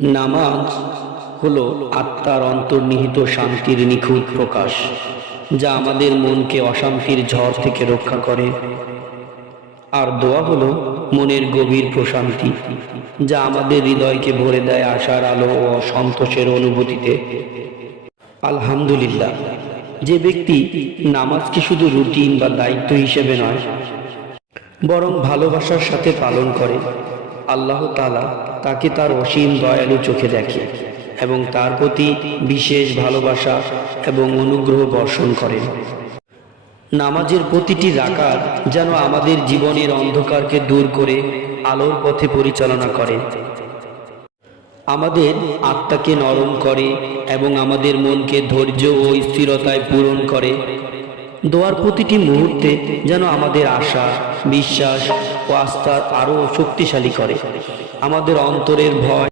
নামাজ হল আত্মার অন্তর্নিহিত শান্তির নিখুঁত প্রকাশ, যা আমাদের মনকে অশান্তির ঝড় থেকে রক্ষা করে। আর দোয়া হলো মনের গভীর প্রশান্তি, যা আমাদের হৃদয়কে ভরে দেয় আশার আলো ও সন্তোষের অনুভূতিতে। আলহামদুলিল্লাহ, যে ব্যক্তি নামাজকে শুধু রুটিন বা দায়িত্ব হিসেবে নয়, বরং ভালোবাসার সাথে পালন করে। আল্লাহ তালা তাকে তার অসীম দয়ালু চোখে দেখে এবং তার প্রতি বিশেষ ভালোবাসা এবং অনুগ্রহ বর্ষণ করেন নামাজের প্রতিটি রাকাত যেন আমাদের জীবনের অন্ধকারকে দূর করে আলোর পথে পরিচালনা করে। আমাদের আত্মাকে নরম করে এবং আমাদের মনকে ধৈর্য ও স্থিরতায় পূরণ করে। দোয়ার প্রতিটি মুহূর্তে যেন আমাদের আশা, বিশ্বাস ও আস্থা আরও শক্তিশালী করে। আমাদের অন্তরের ভয়